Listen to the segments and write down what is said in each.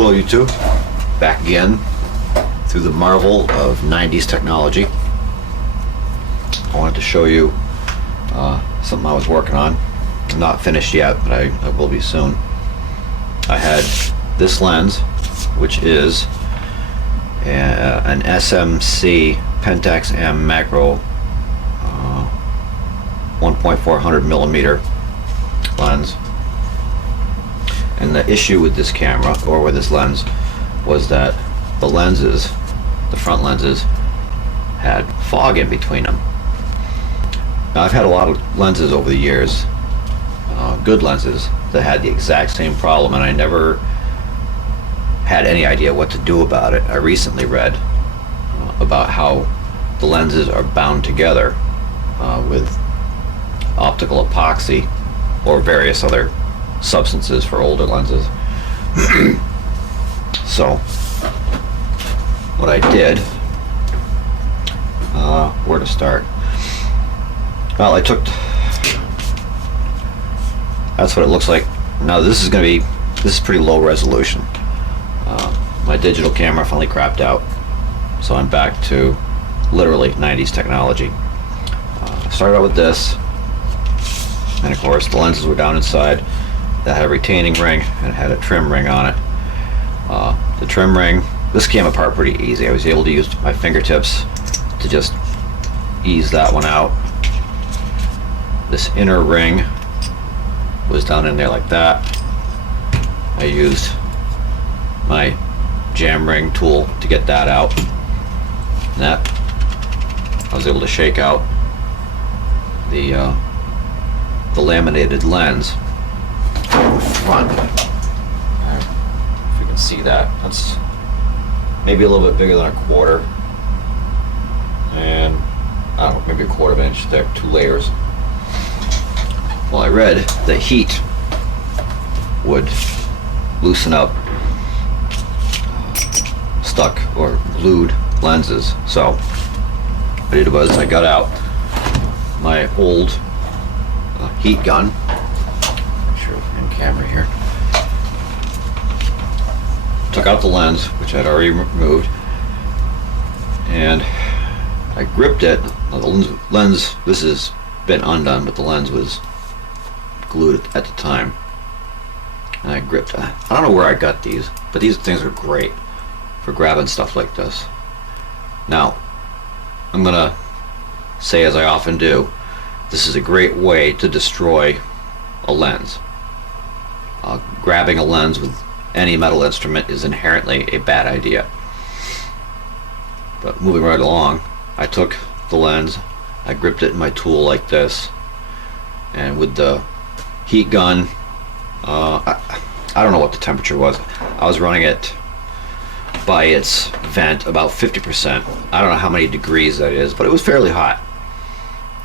Hello YouTube, back again through the marvel of 90s technology. I wanted to show you something I was working on. Not finished yet, but I will be soon. I had this lens, which is an SMC Pentax M macro 1.400 millimeter lens. And the issue with this camera, or with this lens, was that the lenses, the front lenses, had fog in between them. Now I've had a lot of lenses over the years, good lenses, that had the exact same problem, and I never had any idea what to do about it. I recently read about how the lenses are bound together with optical epoxy or various other substances for older lenses. So what I did, where to start? Well, I took, that's what it looks like. Now this is pretty low resolution. My digital camera finally crapped out, so I'm back to literally 90s technology. I started out with this, and of course the lenses were down inside. That had a retaining ring and it had a trim ring on it. The trim ring, this came apart pretty easy. I was able to use my fingertips to just ease that one out. This inner ring was down in there like that. I used my jam ring tool to get that out. And that, I was able to shake out the laminated lens front. If you can see that, that's maybe a little bit bigger than a quarter, and I don't know, maybe a quarter of an inch thick, 2 layers. Well, I read that heat would loosen up stuck or glued lenses. So what I did was I got out my old heat gun. Camera here. Took out the lens, which I'd already removed, and I gripped it. Now the lens, this has been undone, but the lens was glued at the time. And I gripped it. I don't know where I got these, but these things are great for grabbing stuff like this. Now, I'm gonna say, as I often do, this is a great way to destroy a lens. Grabbing a lens with any metal instrument is inherently a bad idea. But moving right along, I took the lens, I gripped it in my tool like this, and with the heat gun, I don't know what the temperature was. I was running it by its vent about 50%. I don't know how many degrees that is, but it was fairly hot.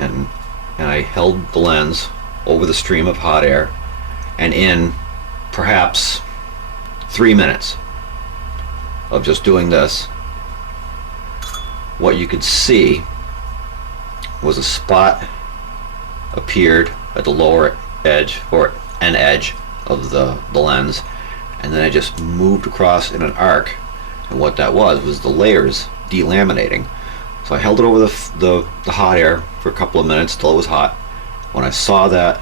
And I held the lens over the stream of hot air, and in perhaps 3 minutes of just doing this, what you could see was a spot appeared at the lower edge, or an edge of the lens, and then I just moved across in an arc, and what that was the layers delaminating. So I held it over the hot air for a couple of minutes till it was hot. When I saw that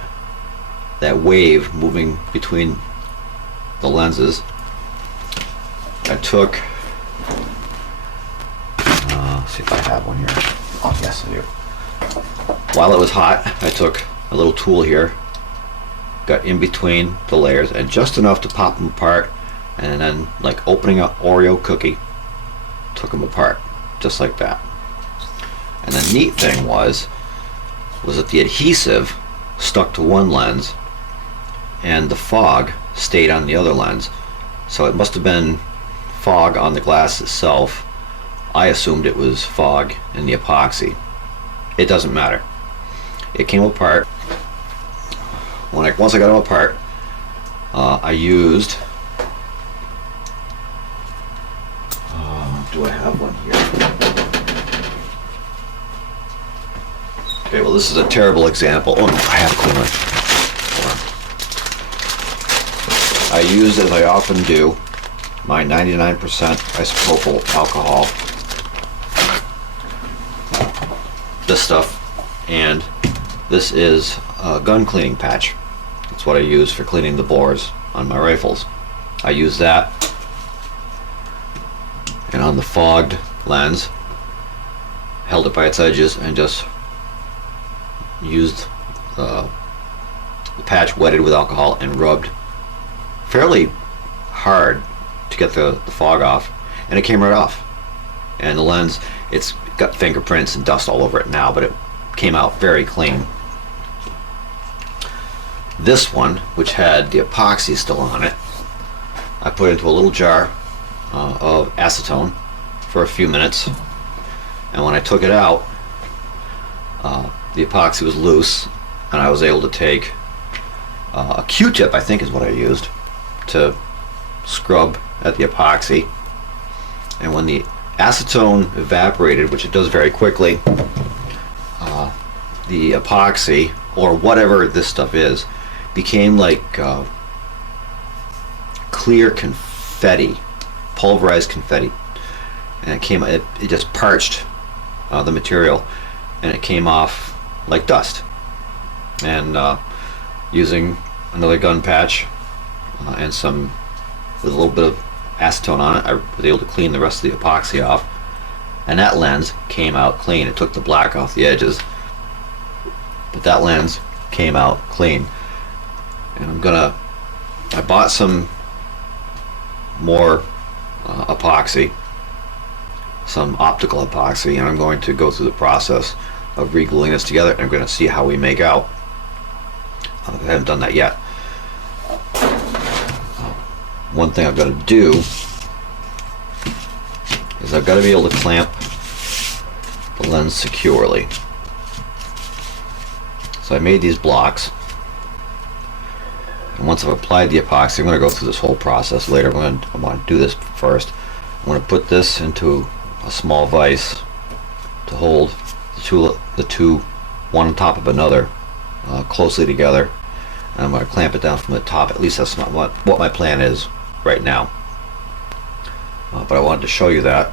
wave moving between the lenses, I took, see if I have one here. Oh yes, I do. While it was hot, I took a little tool here, got in between the layers, and just enough to pop them apart, and then, like opening an Oreo cookie, took them apart, just like that. And the neat thing was that the adhesive stuck to one lens, and the fog stayed on the other lens. So it must have been fog on the glass itself. I assumed it was fog in the epoxy. It doesn't matter. It came apart. Once I got them apart, I used, do I have one here? Okay, well this is a terrible example. Oh no, I have a clean one. Hold on. I used, as I often do, my 99% isopropyl alcohol, this stuff, and this is a gun cleaning patch. That's what I use for cleaning the bores on my rifles. I use that, and on the fogged lens, held it by its edges and just used the patch wetted with alcohol and rubbed fairly hard to get the fog off, and it came right off. And the lens, it's got fingerprints and dust all over it now, but it came out very clean. This one, which had the epoxy still on it, I put into a little jar of acetone for a few minutes, and when I took it out, the epoxy was loose, and I was able to take a Q-tip, I think is what I used, to scrub at the epoxy. And when the acetone evaporated, which it does very quickly, the epoxy, or whatever this stuff is, became like clear confetti, pulverized confetti, and it just parched the material, and it came off like dust. And using another gun patch and with a little bit of acetone on it, I was able to clean the rest of the epoxy off, and that lens came out clean. It took the black off the edges, but that lens came out clean. And I bought some more epoxy, some optical epoxy, and I'm going to go through the process of re-gluing this together, and I'm going to see how we make out. I haven't done that yet. One thing I've got to do is I've got to be able to clamp the lens securely. So I made these blocks, and once I've applied the epoxy, I'm going to go through this whole process later. I'm going to do this first. I'm going to put this into a small vise to hold the two, one on top of another, closely together, and I'm going to clamp it down from the top. At least that's what my plan is right now. But I wanted to show you that,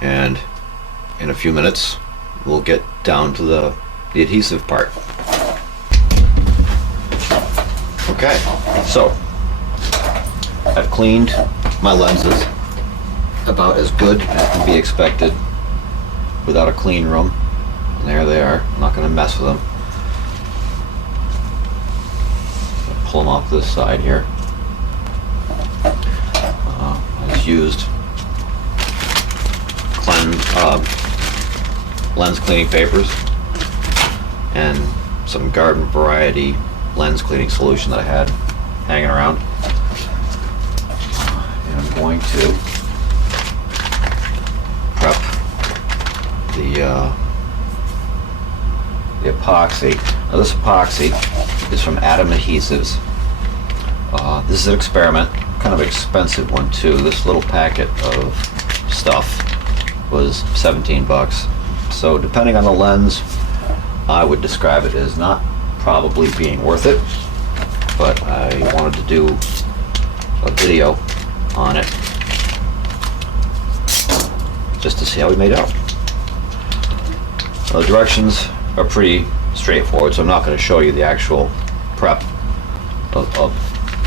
and in a few minutes we'll get down to the adhesive part. Okay, so I've cleaned my lenses about as good as can be expected without a clean room. And there they are. I'm not going to mess with them. Pull them off this side here. I just used lens cleaning papers and some garden variety lens cleaning solution that I had hanging around. And I'm going to prep the epoxy. Now this epoxy is from Atom Adhesives. This is an experiment, kind of expensive one too. This little packet of stuff was 17 bucks. So depending on the lens, I would describe it as not probably being worth it, but I wanted to do a video on it just to see how we made out. The directions are pretty straightforward, so I'm not going to show you the actual prep of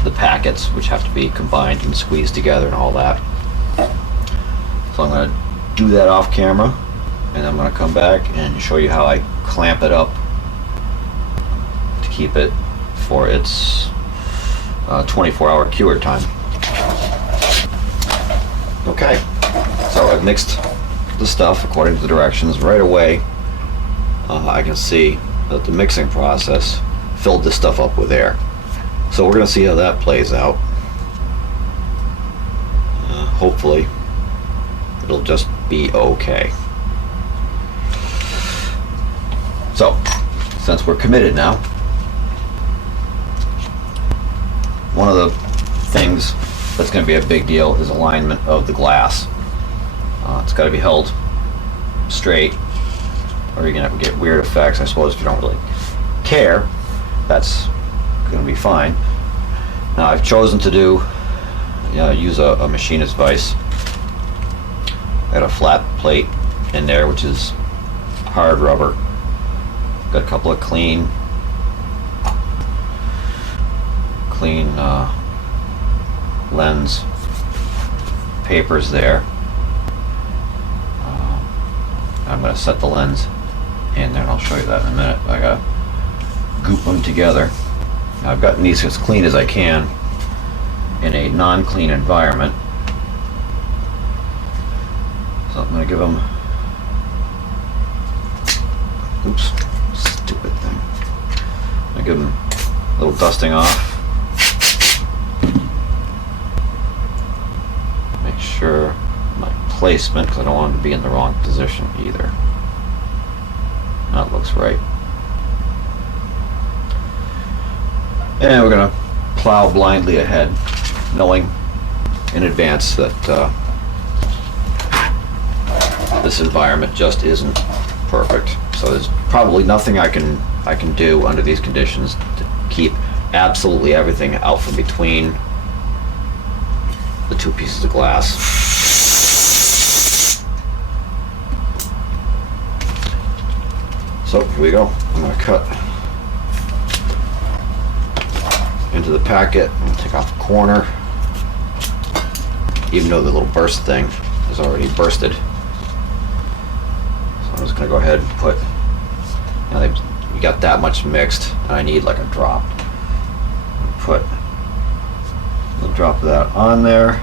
the packets, which have to be combined and squeezed together and all that. So I'm going to do that off camera, and I'm going to come back and show you how I clamp it up to keep it for its 24-hour cure time. Okay, so I've mixed the stuff according to the directions. Right away I can see that the mixing process filled this stuff up with air. So we're going to see how that plays out. Hopefully it'll just be okay. So since we're committed now, one of the things that's going to be a big deal is alignment of the glass. It's got to be held straight, or you're going to get weird effects. I suppose if you don't really care, that's going to be fine. Now I've chosen to do use a machinist vise. I got a flat plate in there, which is hard rubber. Got a couple of clean lens papers there. I'm going to set the lens in there, and I'll show you that in a minute. I got to goop them together. Now, I've gotten these as clean as I can in a non-clean environment. So I'm going to give them, oops, stupid thing. I'm going to give them a little dusting off. Make sure my placement, because I don't want them to be in the wrong position either. That looks right. And we're going to plow blindly ahead, knowing in advance that this environment just isn't perfect. So there's probably nothing I can do under these conditions to keep absolutely everything out from between the two pieces of glass. So here we go. I'm going to cut into the packet and take off a corner, even though the little burst thing is already bursted. So I'm just going to go ahead and put, you got that much mixed, and I need like a drop. Put a little drop of that on there.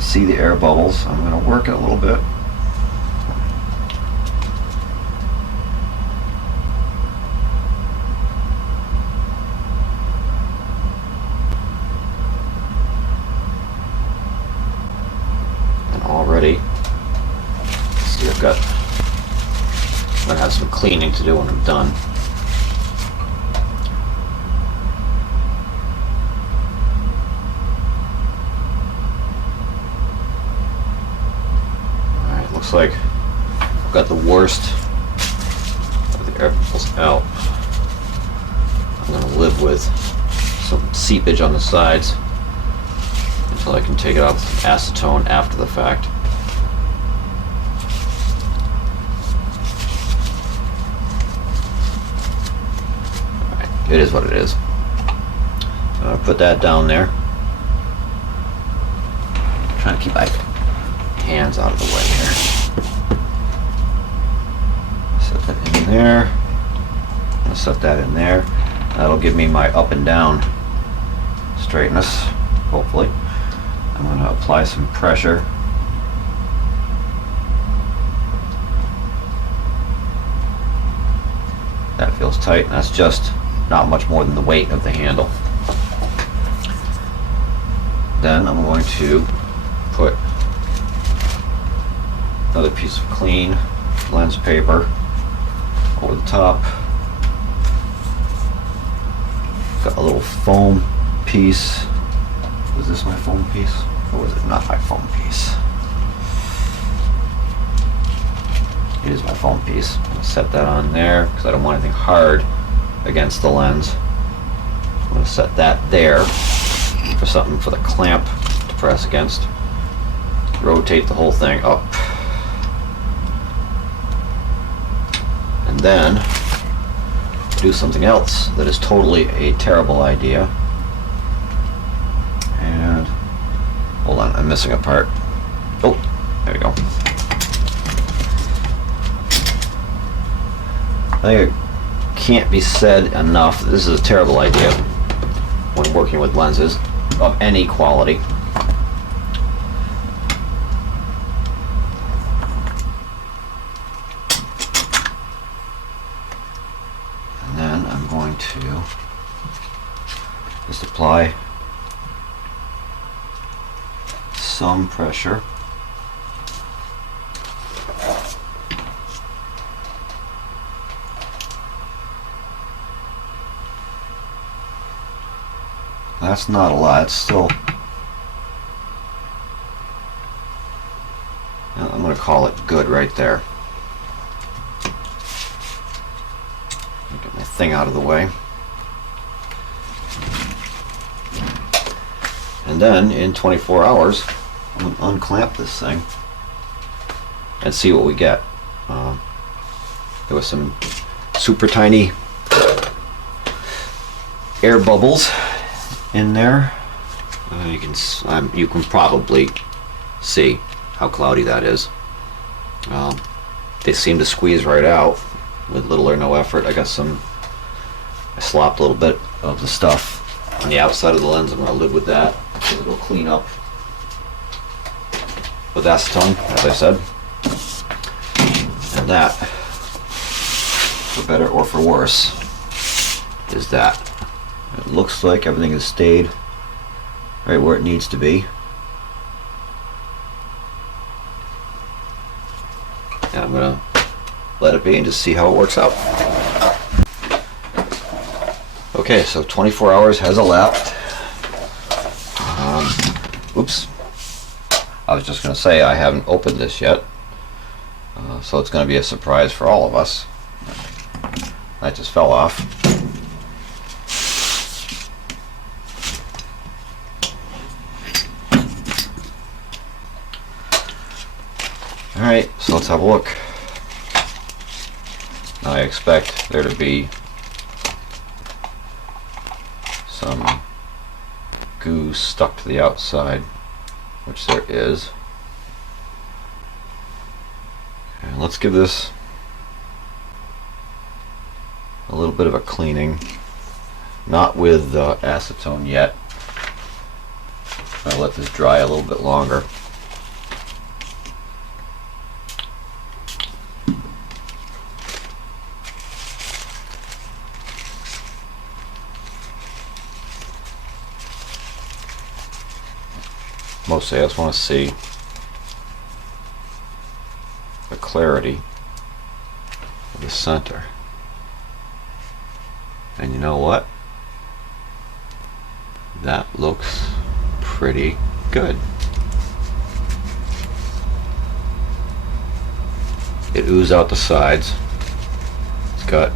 See the air bubbles. I'm going to work it a little bit. And already, see, I'm going to have some cleaning to do when I'm done. Looks like I've got the worst of the air bubbles out. I'm going to live with some seepage on the sides until I can take it off with acetone after the fact. Alright, it is what it is. So I'll put that down there. I'm trying to keep my hands out of the way here. Set that in there. I'll set that in there. That'll give me my up and down straightness, hopefully. I'm going to apply some pressure. That feels tight, and that's just not much more than the weight of the handle. Then I'm going to put another piece of clean lens paper over the top. Got a little foam piece. Was this my foam piece? Or was it not my foam piece? It is my foam piece. I'm going to set that on there because I don't want anything hard against the lens. I'm going to set that there for something for the clamp to press against. Rotate the whole thing up. And then do something else that is totally a terrible idea. And hold on, I'm missing a part. Oh, there we go. I think it can't be said enough that this is a terrible idea when working with lenses of any quality. And then I'm going to just apply some pressure. That's not a lot, it's still, I'm going to call it good right there. Look at my thing out of the way. And then in 24 hours, I'm going to unclamp this thing and see what we get. There was some super tiny air bubbles in there. You can probably see how cloudy that is. They seem to squeeze right out with little or no effort. I slopped a little bit of the stuff on the outside of the lens. I'm going to lid with that so it'll clean up with acetone, as I said. And that, for better or for worse, is that. It looks like everything has stayed right where it needs to be. And I'm going to let it be and just see how it works out. Okay, so 24 hours has elapsed. Oops. I was just going to say I haven't opened this yet. So it's going to be a surprise for all of us. That just fell off. Alright, so let's have a look. Now I expect there to be some goo stuck to the outside, which there is. And let's give this a little bit of a cleaning. Not with acetone yet. I'll let this dry a little bit longer. Mostly I just want to see the clarity of the center. And you know what? That looks pretty good. It oozes out the sides. It's got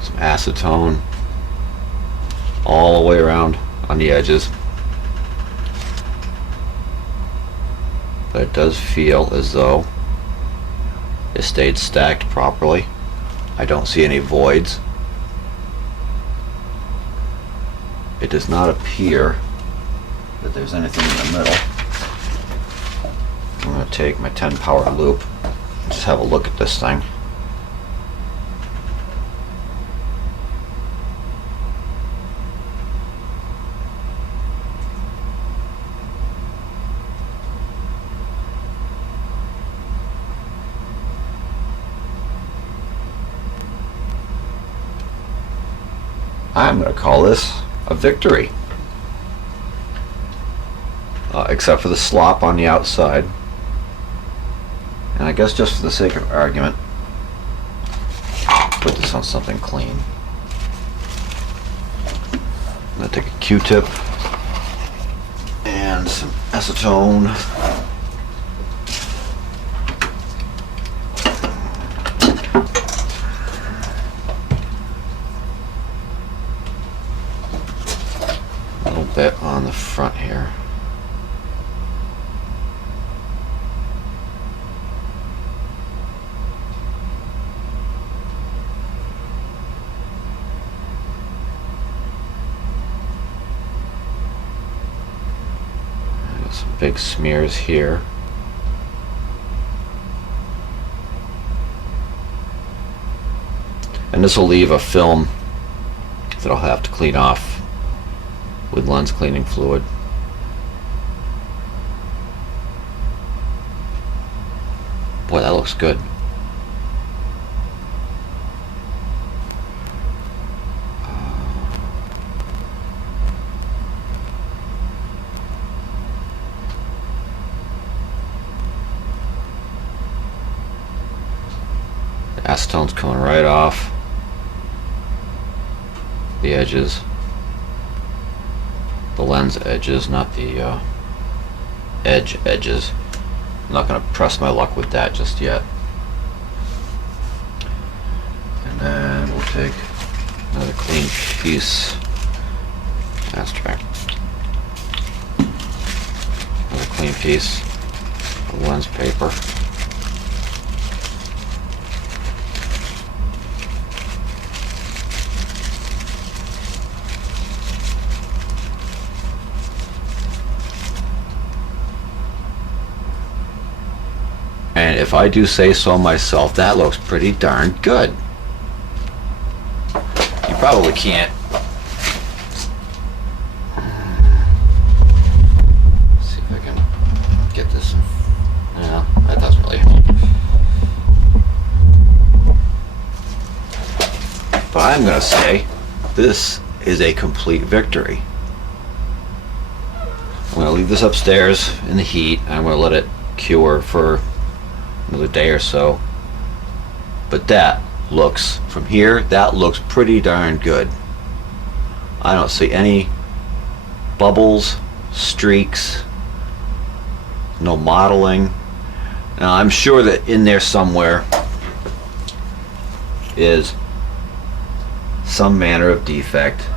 some acetone all the way around on the edges, but it does feel as though it stayed stacked properly. I don't see any voids. It does not appear that there's anything in the middle. I'm going to take my 10 power loop and just have a look at this thing. I'm going to call this a victory. Except for the slop on the outside. And I guess just for the sake of argument, put this on something clean. I'm going to take a Q-tip and some acetone. Bit on the front here. Got some big smears here. And this will leave a film that I'll have to clean off with lens cleaning fluid. Boy, that looks good. The acetone's coming right off the edges. The lens edges, not the edges. I'm not going to press my luck with that just yet. fig. Another clean piece. That's right. Another clean piece of lens paper. And if I do say so myself, that looks pretty darn good. You probably can't. Let's see if I can get this. No, that doesn't really help. But I'm going to say this is a complete victory. I'm going to leave this upstairs in the heat. I'm going to let it cure for another day or so, but that looks, from here, that looks pretty darn good. I don't see any bubbles, streaks, no modeling. Now I'm sure that in there somewhere is some manner of defect.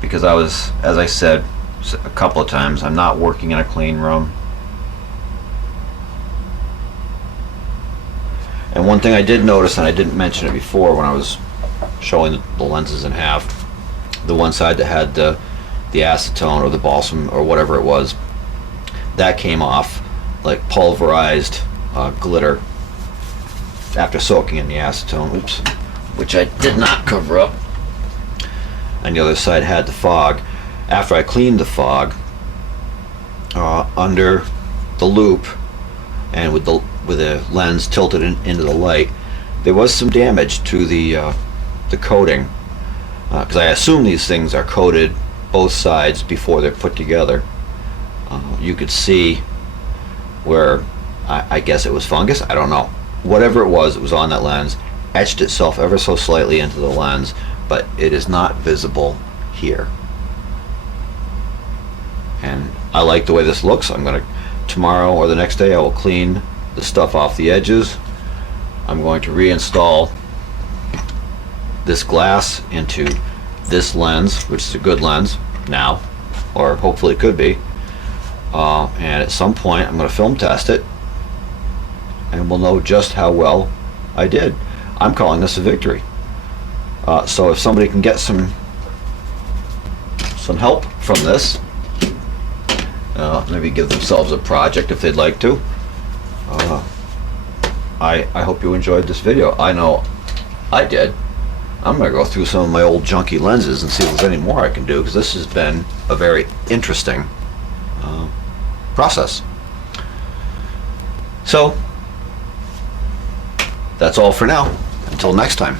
Because I was, as I said a couple of times, I'm not working in a clean room. And one thing I did notice, and I didn't mention it before when I was showing the lenses in half, the one side that had the acetone or the balsam or whatever it was, that came off like pulverized glitter after soaking in the acetone. Oops, which I did not cover up. And the other side had the fog. After I cleaned the fog under the loop and with the lens tilted into the light, there was some damage to the coating, because I assume these things are coated both sides before they're put together. You could see where I guess it was fungus, I don't know. Whatever it was on that lens, etched itself ever so slightly into the lens, but it is not visible here. And I like the way this looks. I'm going to, tomorrow or the next day, I will clean the stuff off the edges. I'm going to reinstall this glass into this lens, which is a good lens now, or hopefully it could be. And at some point I'm going to film test it, and we'll know just how well I did. I'm calling this a victory. So if somebody can get some help from this, maybe give themselves a project if they'd like to. I hope you enjoyed this video. I know I did. I'm going to go through some of my old junky lenses and see if there's any more I can do, because this has been a very interesting process. So that's all for now. Until next time.